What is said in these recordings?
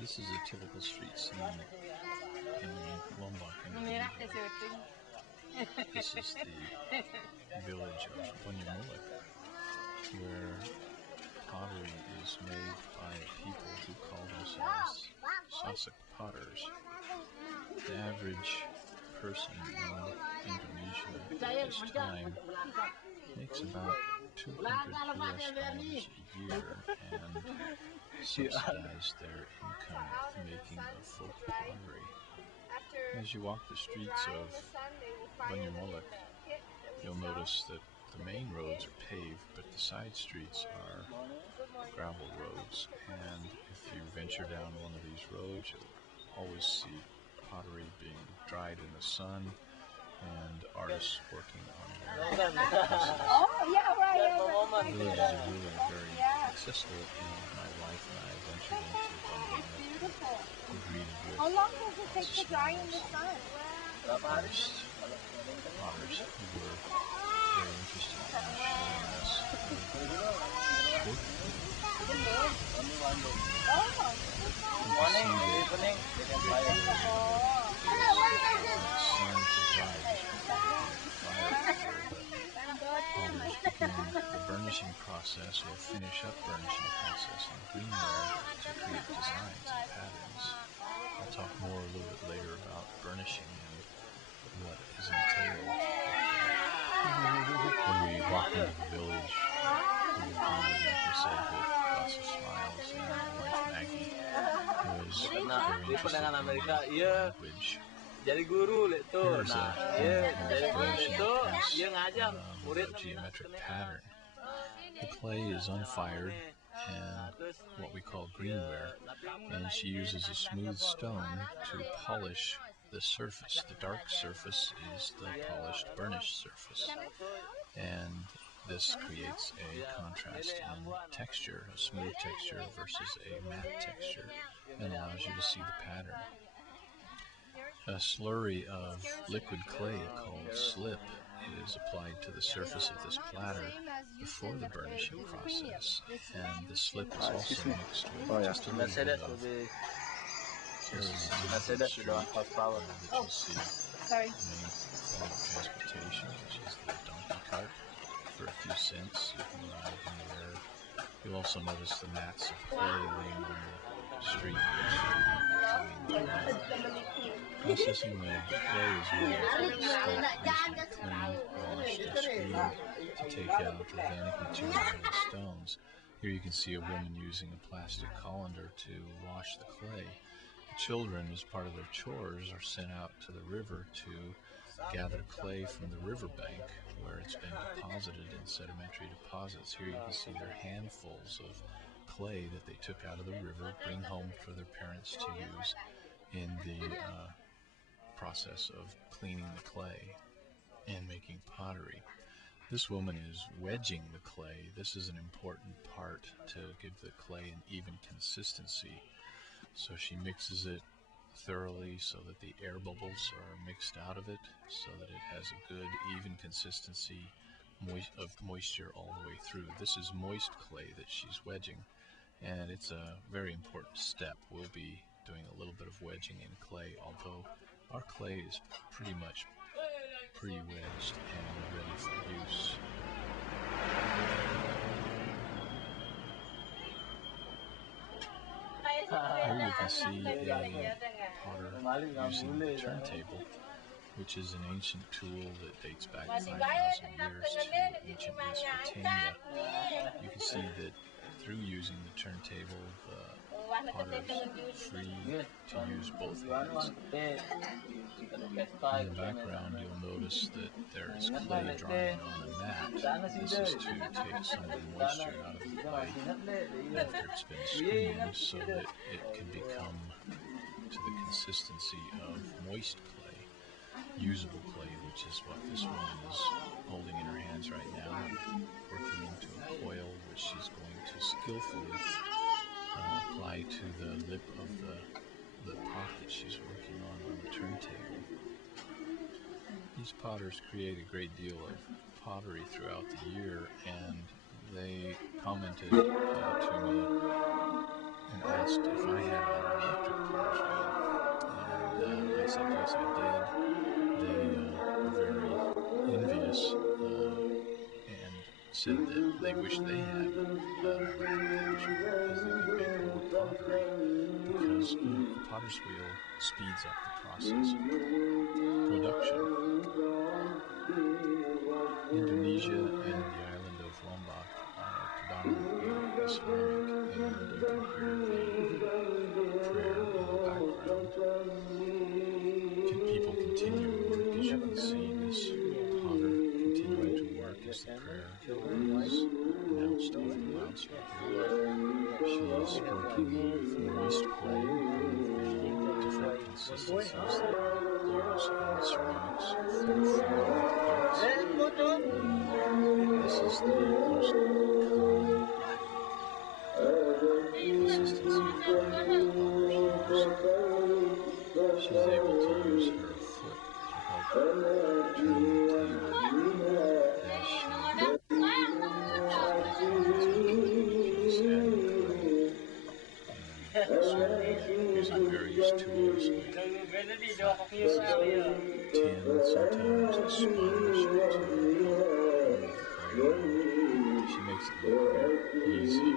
This is a typical street scene in Lombok, Indonesia. This is the village of Banyamulek, where pottery is made by people who call themselves sasak potters. The average person in Indonesia at this time makes about $200 a year and subsidize their income with making of folk pottery. As you walk the streets of Banyamulek, you'll notice that the main roads are paved, but the side streets are gravel roads. And if you venture down one of these roads, you'll always see pottery being dried in the sun and artists working on their pieces. The villages are really very accessible, and my wife and I ventured into Banyamulek. We greeted with lots of smiles and artists, potters who were very interested in showing us work. The burnishing process will finish up burnishing process in greenware to create designs and patterns. I'll talk more a little bit later about burnishing and what is entailed. When we walked into the village, we were greeted, like I said, with lots of smiles, and my wife Maggie was very interested in language. Jadi guru Here's a geometric pattern. The clay is unfired and what we call greenware, and she uses a smooth stone to polish the surface. The dark surface is the polished, burnished surface, and this creates a contrast in texture, a smooth texture versus a matte texture, and allows you to see the pattern. A slurry of liquid clay called slip is applied to the surface of this platter before the burnishing process, and the slip is also mixed with just a little bit of that you'll see the main form of transportation, which is the donkey cart. For a few cents, you can ride in there. You'll also notice the mats of clay laying on the street. Processing the clay is really using clean, polished, and screened to take out organic material and stones. Here you can see a woman using a plastic colander to wash the clay. The children, as part of their chores, are sent out to the river to gather clay from the riverbank where it's been deposited in sedimentary deposits. Here you can see their handfuls of clay that they took out of the river, bring home for their parents to use in the process of cleaning the clay and making pottery. This woman is wedging the clay. This is an important part to give the clay an even consistency. So she mixes it thoroughly so that the air bubbles are mixed out of it, so that it has a good, even consistency of moisture all the way through. This is moist clay that she's wedging, and it's a very important step. We'll be doing a little bit of wedging in clay, although our clay is pretty much pre-wedged and ready for use. Here you can see a potter using the turntable, which is an ancient tool that dates back 5,000 years to ancient Mesopotamia. You can see that through using the turntable, the potter is free to use both hands. In the background, you'll notice that there is clay drying on a mat. This is to take some of the moisture out of the clay after it's been screened, so that it can become to the consistency of moist clay, usable clay, which is what this woman is holding in her hands right now, working into a coil which she's going to skillfully apply to the lip of the pot that she's working on the turntable. These potters create a great deal of pottery throughout the year, and they commented to me and asked if I had an electric potter's wheel. And I said, yes, I did. They were very envious and said that they wish they had an electric potter's wheel because they could make more pottery. Because a potter's wheel speeds up the process of production. Indonesia and the island of Lombok are predominantly Islamic, and you can hear the prayer in the background. People continue to work, as you can see this potter continuing to work as the prayer is announced over the loudspeaker. She's working with moist clay with the different consistencies that you use in ceramics for filling pots. This is the most common consistency of clay that potters use. She's able to use her foot to help turn the table as she works with both hands and just adding clay and swirling it using various tools like flat pieces of tin, sometimes a sponge to help move the clay around. She makes it look very easy.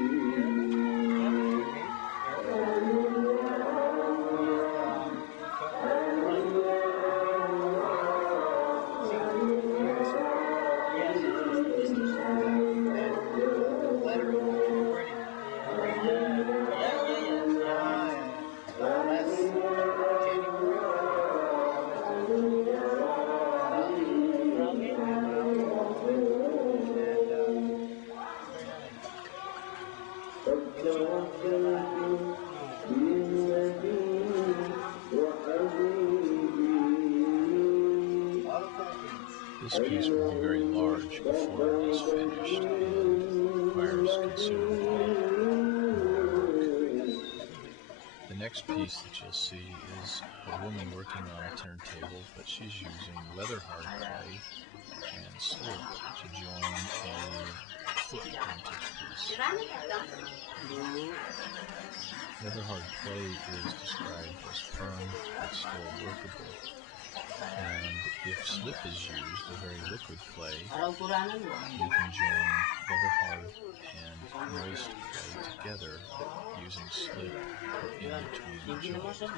This piece will be very large before it is finished and requires considerable work. The next piece that you'll see is a woman working on a turntable, but she's using leather hard clay and slip to join a foot into the piece. Leather hard clay is described as firm but still workable. And if slip is used, a very liquid clay, you can join leather hard and moist clay together using slip in between the joint.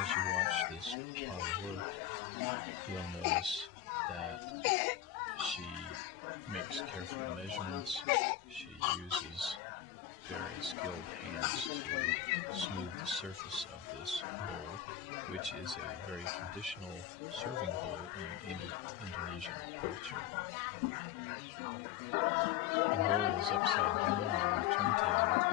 As you watch this potter work, you'll notice that she makes careful measurements. She uses very skilled hands to smooth the surface of this bowl, which is a very traditional serving bowl in Indonesian culture. The bowl is upside down on the turntable,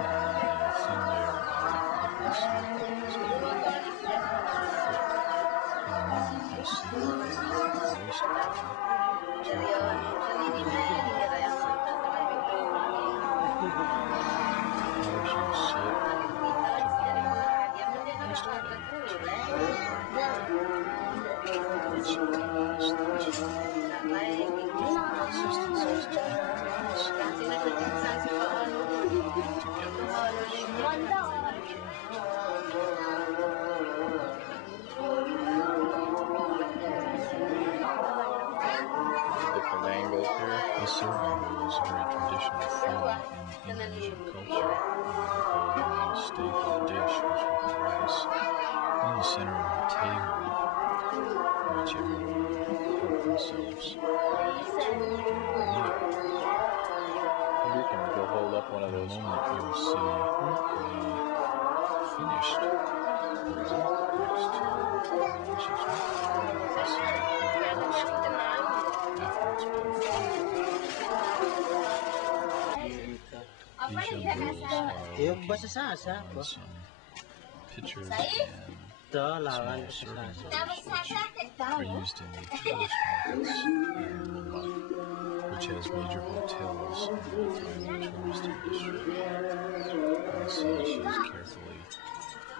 and a thin layer of liquid slip has been applied to the foot. In a moment, you'll see that they moist clay to create the mold of the foot. Potters use slip to bind moist clay to hard clay, which allows the two different consistencies to equalize and bind together for a strong joint. Different angles here. The serving bowl is a very traditional form in Indonesian culture. The bowl remains a staple dish, which will be rice, in the center of the table, which everyone will help themselves to during the meal. You can go hold up one of those. In a moment, you'll see the finished bowl next to the one she's working on. You can see it also after it's been filled. These young girls are working on some pitchers and small serving bowls, which are used in the tourist markets in Lombok, which has major hotels and a thriving tourist industry. You can see she's carefully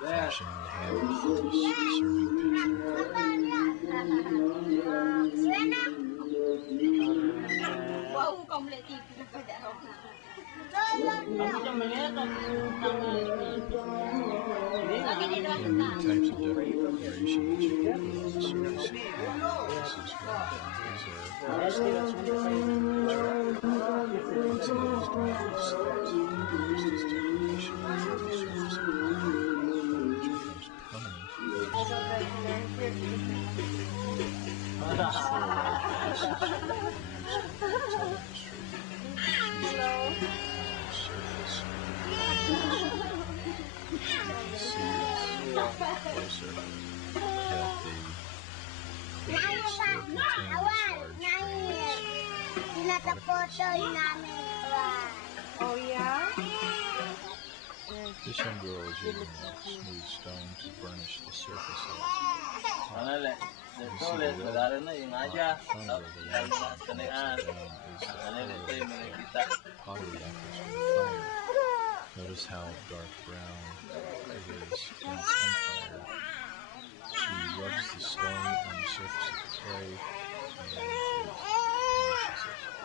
fashioning the handle for this serving pitcher. There are many types of decoration that you can put on the surface of the pond. This is one of them. These are rocks that are oxidized moss that can be used as decoration on the surface of the pond, which becomes permanent over time. These four large vases are used in the hotel industry. These are on the surface of the pond. You can see closer that the pit still contains large grains of particles. Oh yeah? This young girl is using a smooth stone to burnish the surface of the pot. You see the red pot in front where the light connects down is the color of the pottery after it's been fired. Notice how dark brown it is when it's unfired. She rubs the stone on the surface of the clay and polishes it with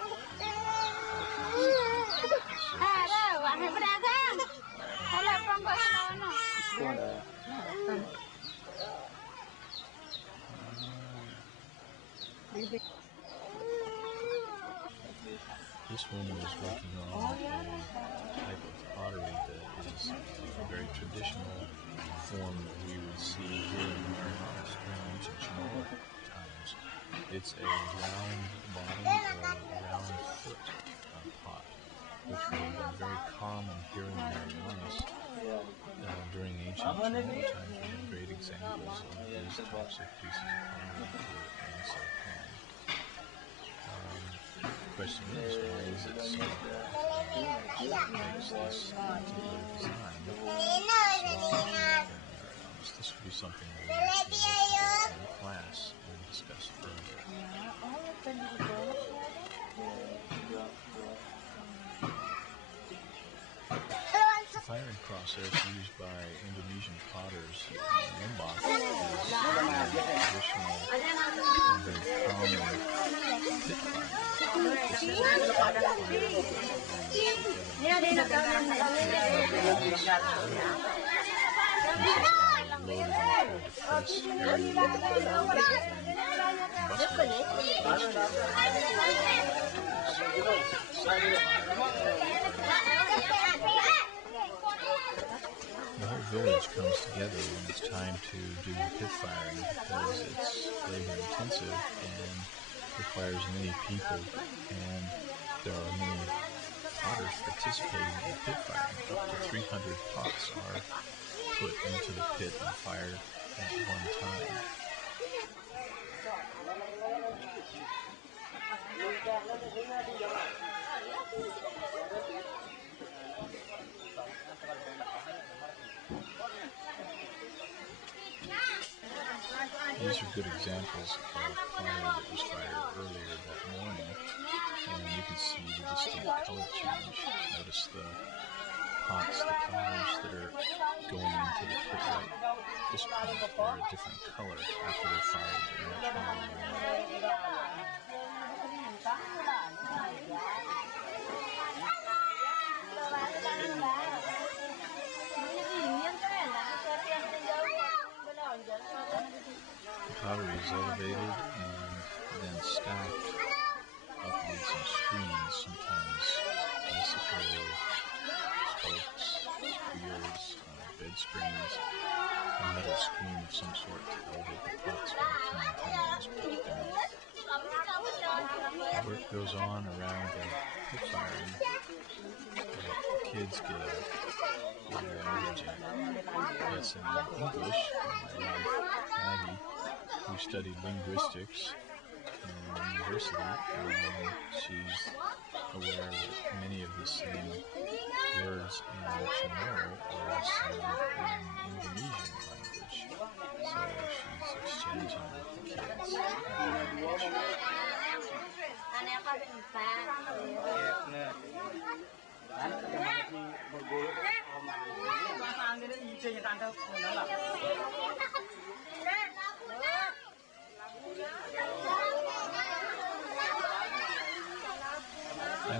This woman is working on a type of pottery that is a very traditional form that we would see here in Marianas during ancient Chinook times. It's a round bottom or round foot pot, which would have been very common here in the Marianas during ancient Chinook times. We have great examples of these types of pieces of pottery here in South Pond. The question is, why is it so that makes this particular design so popular in Marianas? This would be something that we actually look at in class and discuss further. The firing process used by Indonesian potters in Lombok is traditional and very common pit firing. This is a fire The whole village comes together when it's time to do the pit firing because it's labor intensive and requires many people, and there are many potters participating in pit firing. Up to 300 pots are put into the pit and fired at one time. These are good examples of fire that was fired earlier that morning, and you can see the distinct color change. Notice the pots, the flowers that are going into the pit right at this point are a different color after they're fired. They're much more warm. Pottery is elevated and then stacked up on some screens, sometimes bicycle spokes, wheels, bed springs, a metal screen of some sort to elevate the pots when the tin is put beneath. Work goes on around the pit firing. The kids get a language lesson in English. My wife, Maggie, who studied linguistics in university, and she's aware that many of the same words in Chinook are seen in Indonesian language. So she's exchanging with the kids in language.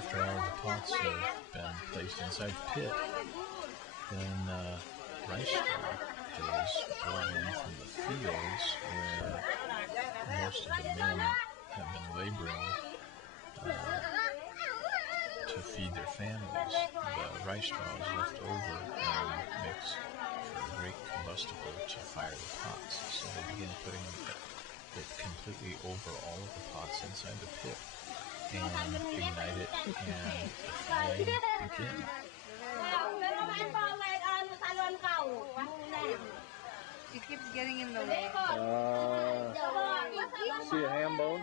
after all the pots have been placed inside the pit, then rice straw is brought in from the fields where most of the men have been laboring to feed their families. The rice straw is left over and mixed for a great combustible to fire the pots. So they begin putting it completely over all of the pots inside the pit and ignite it, and the fire begins. He keeps getting in the way. See a ham bone?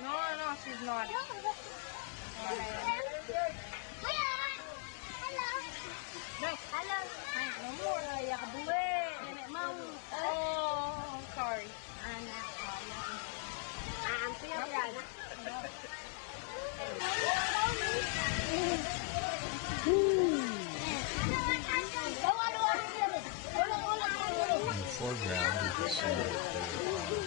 No, she's not. Oh, sorry. In the foreground, you can see that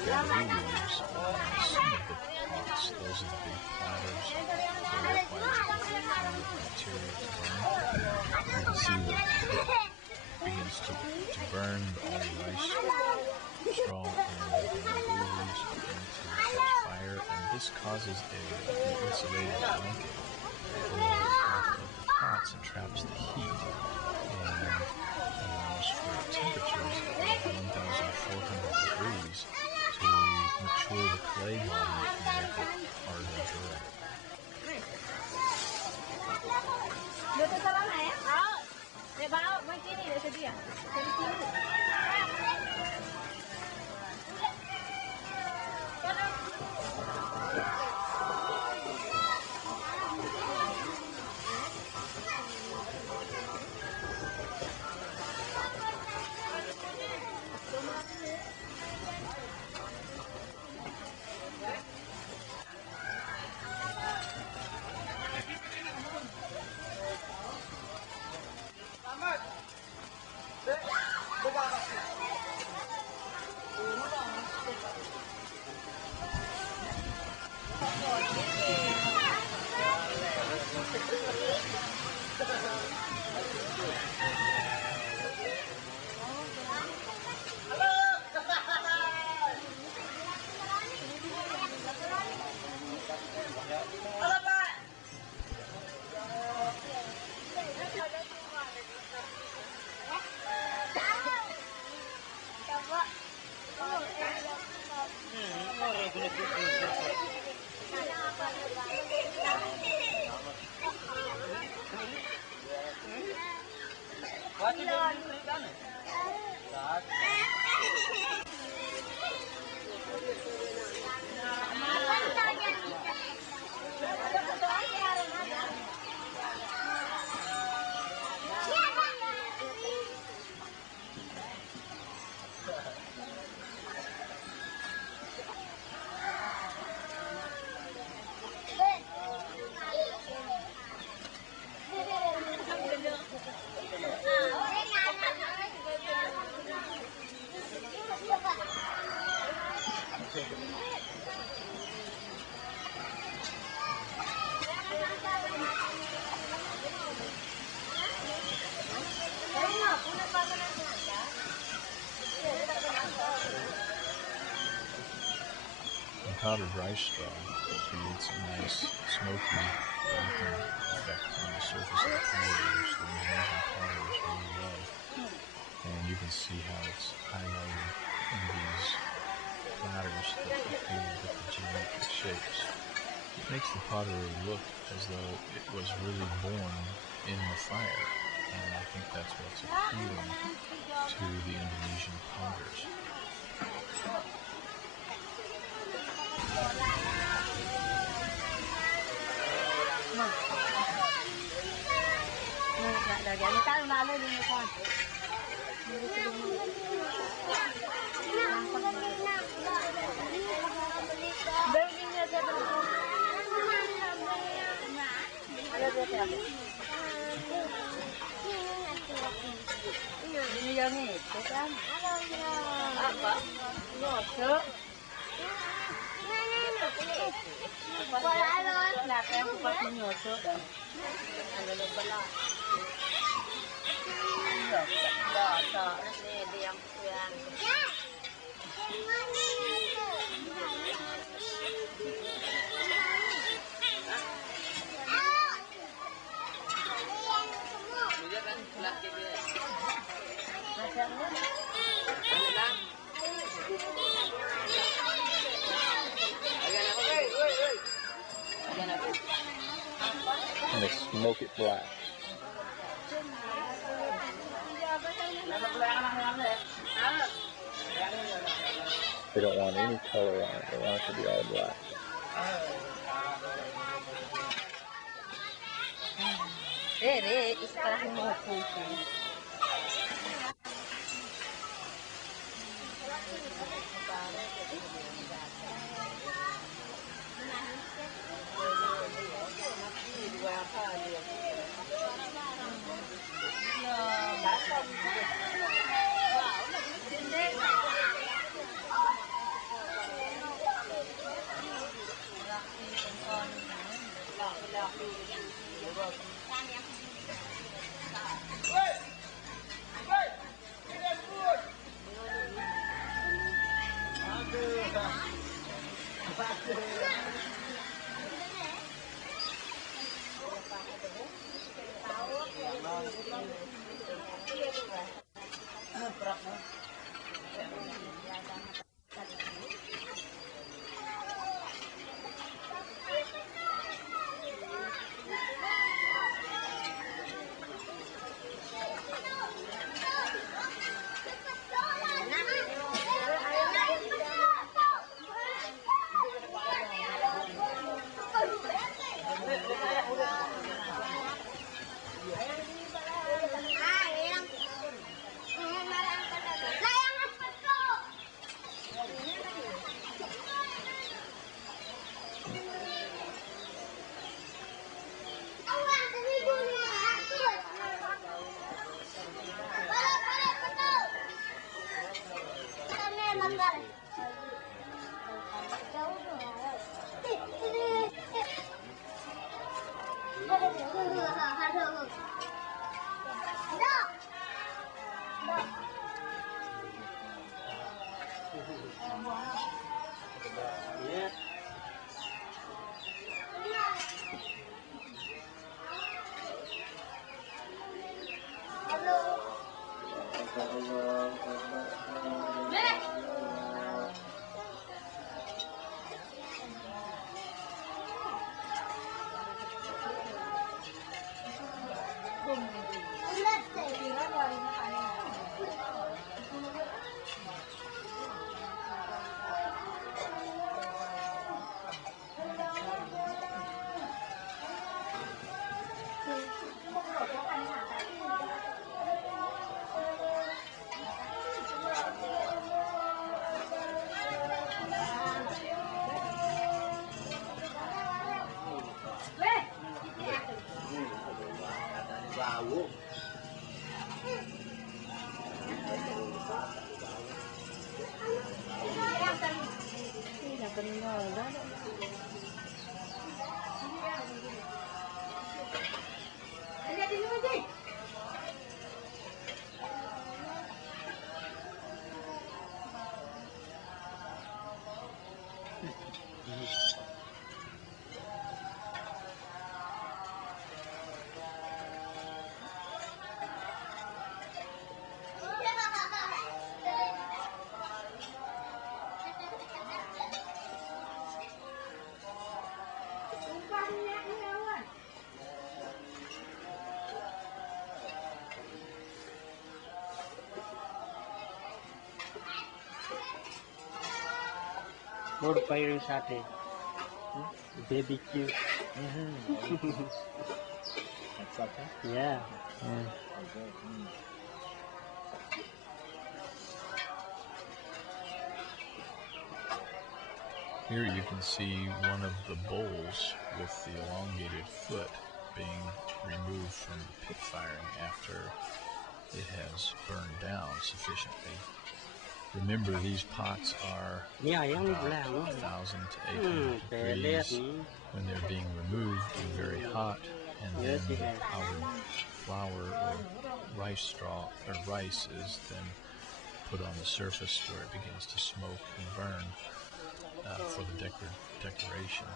there are bamboo leaves on some of the pots. Those are the big platters. They require significant material to burn. You can see that it begins to burn all the rice straw, and the bamboo leaves begin to catch fire, and this causes an insulated blanket over the top of the pots and traps the heat, and allows for temperatures of 1,400 degrees to mature the clay body and make it hard and dry. Powdered rice straw creates a nice smoky blackened effect on the surface of the pottery, which the Indonesian potters really love. And you can see how it's highlighted in these platters that appear with the geometric shapes. It makes the pottery look as though it was really born in the fire, and I think that's what's appealing to the Indonesian potters. And they smoke it black. They don't want any color on it. They want it to be all black. More fire sate. BBQ. That's okay. Yeah. Here you can see one of the bowls with the elongated foot being removed from the pit firing after it has burned down sufficiently. Remember, these pots are Dạ, giống như about làm á. 1,000 to 800 Tè đẹp. degrees when they're being removed and very hot, and then the powdered flour or rice straw or rice is then put on the surface where it begins to smoke and burn for the decoration.